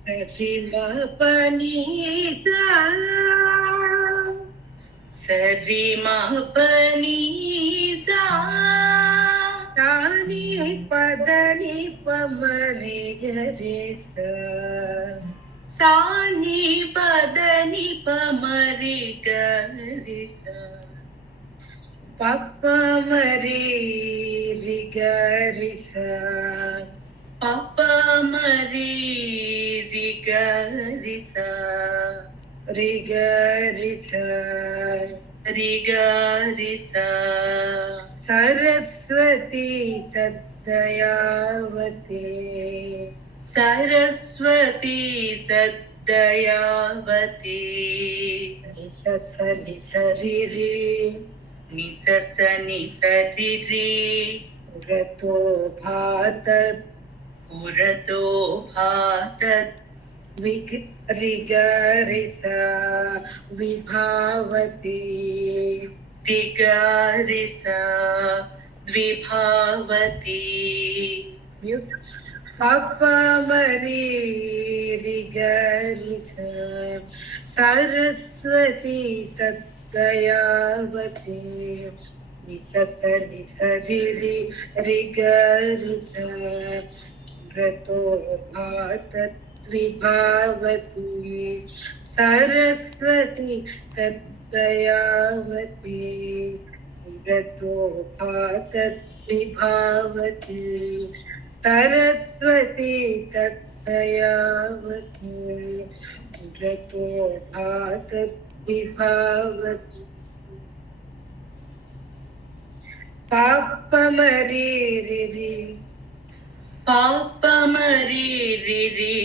సరి మ పని సా సరి మ పని సా తాని పదని పమరి గరి సా సాని పదని పమరి గరి సా పప్ప మరి రి గరి సా పప్ప మరి రి గరి సా రి గరి సా రి గరి సా సరస్వతి సద్దయావతి సరస్వతి సద్దయావతి నిసస నిసరిరి నిసస నిసరిరి పురతో భాతత్ పురతో భాతత్ రిగరిస విభావతి రిగరిస ద్విభావతి పప్ప మరి రిగరిస సరస్వతి సద్దయావతి నిసస నిసరిరి రిగరిస వ్రతో భాతత్ విభావతి సరస్వతి సద్దయావతి వ్రతో భాతత్ విభావతి సరస్వతి సద్దయావతి వ్రతో భాతత్ విభావతి పాప మరి రి పాప మరి రి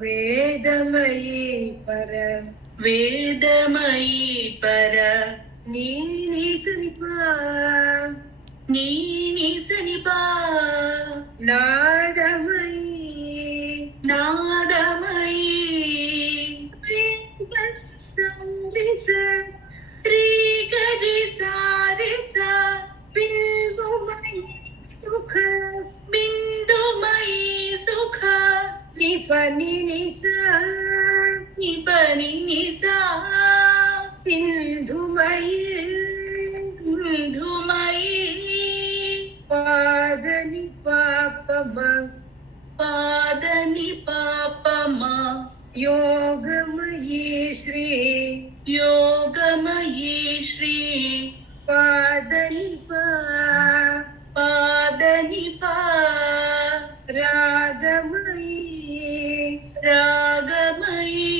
వేదమయీ పర వేదమయీ పర నీని సనిపా నీని సనిపా నాదమయీ నాదమయీ సంరిస త్రిగరి సారిస బిందుమయీ సుఖ బిందుమయీ సుఖ నిపని నిసా నిపని నిసా బిందుమయీ బిందుమయీ పాదని పాపమ పాదని పాపమ యోగమయీ శ్రీ యోగమయీ శ్రీ పాదని పాదని పా రాగమయీ రాగమయీ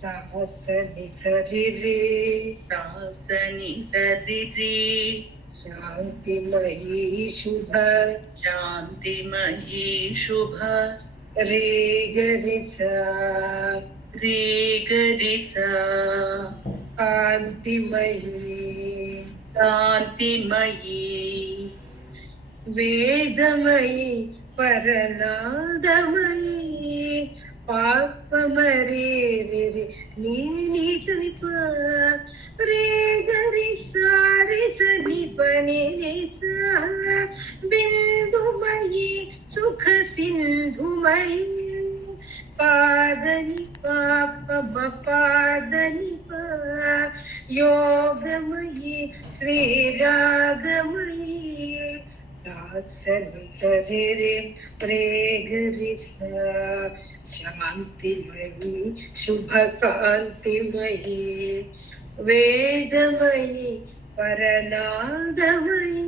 సాహస నిసరిరి సాహస నిసరిరి శాంతిమయీ శుభ శాంతిమయీ శుభ రే గరిస రే గరిస కాంతిమయీ కాంతిమయీ వేదమయీ పరనాదమయీ పాపమరి రి నీని సనిప రే గరి సారి సని పని నిసా బిందుమయీ సుఖ సింధుమయీ పాదని పాపమ పాదని పా యోగమయీ శ్రీరాగమయీ దాసని సరిరి ప్రేగరిస శాంతిమయీ శుభకాంతిమయీ వేదమయీ పరనాదమయీ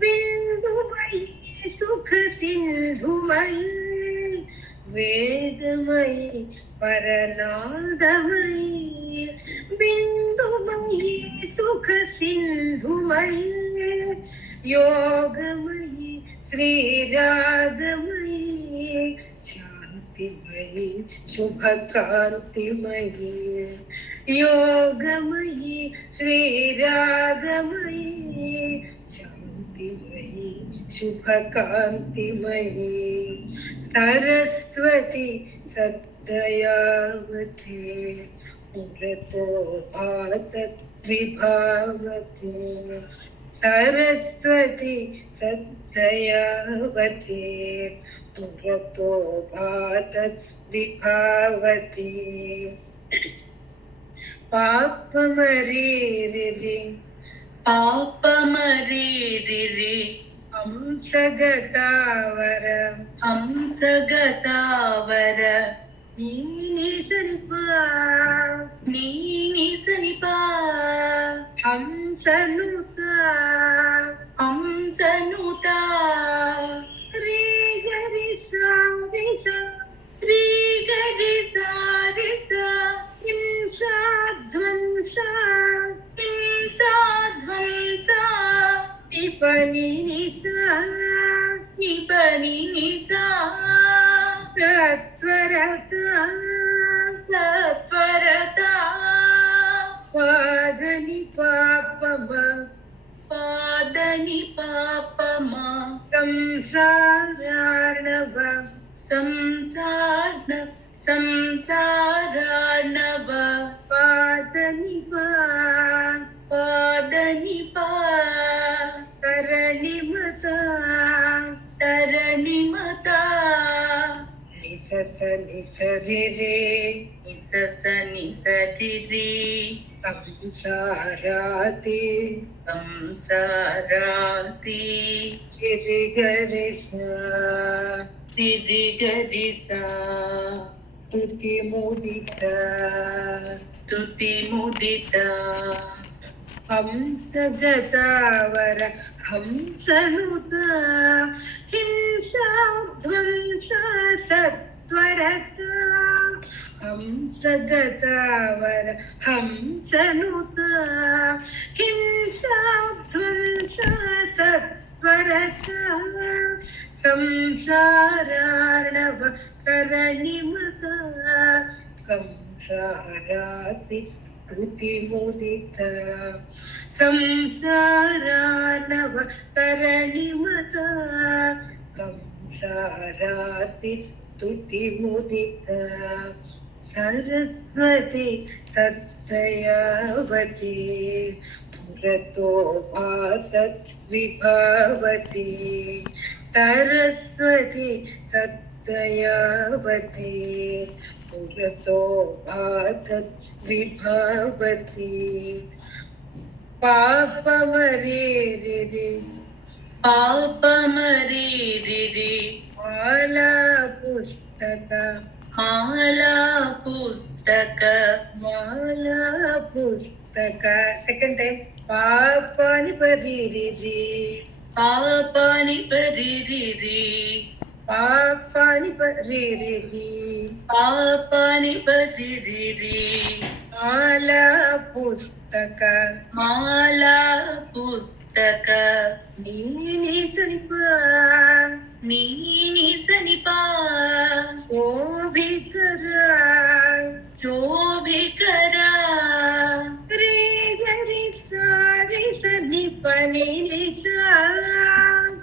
బిందుమయీ సుఖ సింధుమయీ వేదమయీ పరనాదమయీ బిందుమయీ సుఖ సింధుమయీ యోగమయీ శ్రీరాగమయీ శాంతిమయీ శుభకాంతిమయీ యోగమయీ శ్రీరాగమయీ శాంతిమయీ శుభకాంతిమయీ సరస్వతి సద్దయావతి పురతో భాతత్ విభావతి सरस्वती सद्दयावती पुरतो भातद्विभावति पापमरीरिरि पापमरीरिरि हंसगतावर हंसगतावर नीनिसनिपा नीनिसनिपा हंसनुता हंसनुता रे गरि सारिसा रे गरि सारिसा हिंसा ध्वंसा हिंसा ध्वंसा निपनि निसा निपनि निसा तत्वरता तत्वरता पादनि पापम पादनि पापम संसारार्णव संसारार्णव पादनि पादनि तरणिमता तरणिमता निसस निसरिरे निसस निसरिरे संसाराति संसाराति चिरिगरिसा तिरिगरिसा स्तुतिमुदिता स्तुतिमुदिता हंसगतावर हंसनुता हिंसा ध्वंसा सत्वरता हंसगतावर हंसनुता हिंसा ध्वंसा सत्वरता संसारार्णव तरणिमता कंसाराति स्तुतिमुदिता संसारार्णव तरणिमता कंसाराति स्तुतिमुदिता सरस्वती सत्तयावती पुरतो भातद्विभावति सरस्वती सत्तयावती पुरतो भातद्विभावति पापमरीरिरि पापमरीरिरि माला पुस्तक सेकंड टाइम पापानि परीरिरि पापानि परीरिरि पापानि परीरिरि पापानि परीरिरि माला पुस्तक नीनि सनिपा नीनि सनिपा शोभिकरा रे गरि सारि सनिपनि निसा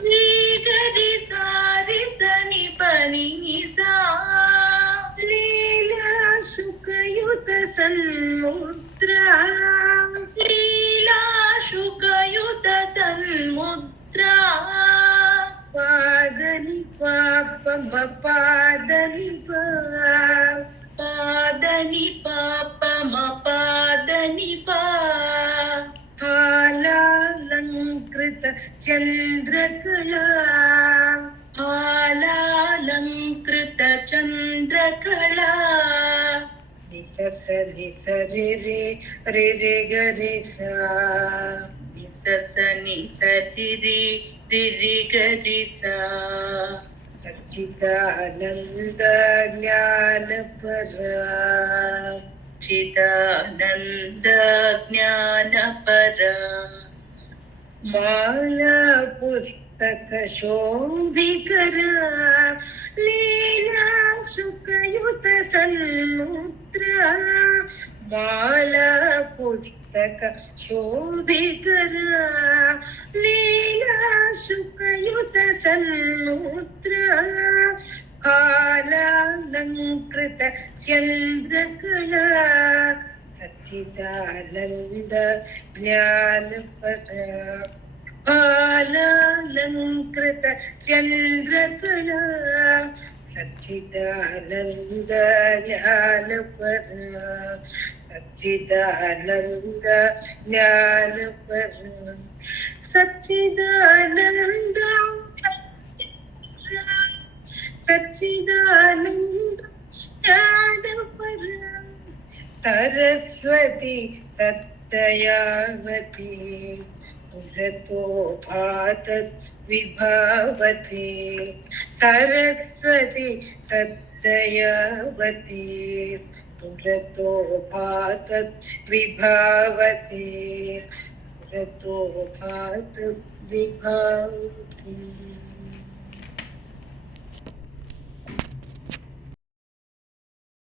रे गरि सारि सनिपनि निसा लीला शुकयुत सन्मुद्रा लीला शुकयुत सन्मुद्रा पादनि पापम पादनि पादनि पापम पादनि हालालङ्कृत चन्द्रकला हालालङ्कृत चन्द्रकला निसस निसरिरे रे रे गरिसा निसस निसरिरे रिरि गरिसा सच्चिदानन्द ज्ञानपरा चिदानन्द ज्ञानपरा माला पुस्तक शोभिकरा लीला शुकयुत सन्मुद्रा माला पुस्तक शोभिकरा लीला शुकयुत सन्मुद्रा कालालङ्कृत चन्द्रकला सच्चिदानन्द ज्ञानपरा भालालङ्कृत चन्द्रकला सच्चिदानन्द ज्ञानपर सच्चिदानन्द ज्ञानपर सच्चिदानन्द सच्चिदानन्द ज्ञानपर सरस्वती सत्तयावती पुरतो भातत् विभावती सरस्वती सत्तयावती पुरतो भातत् विभावती पुरतो भातत् विभावती.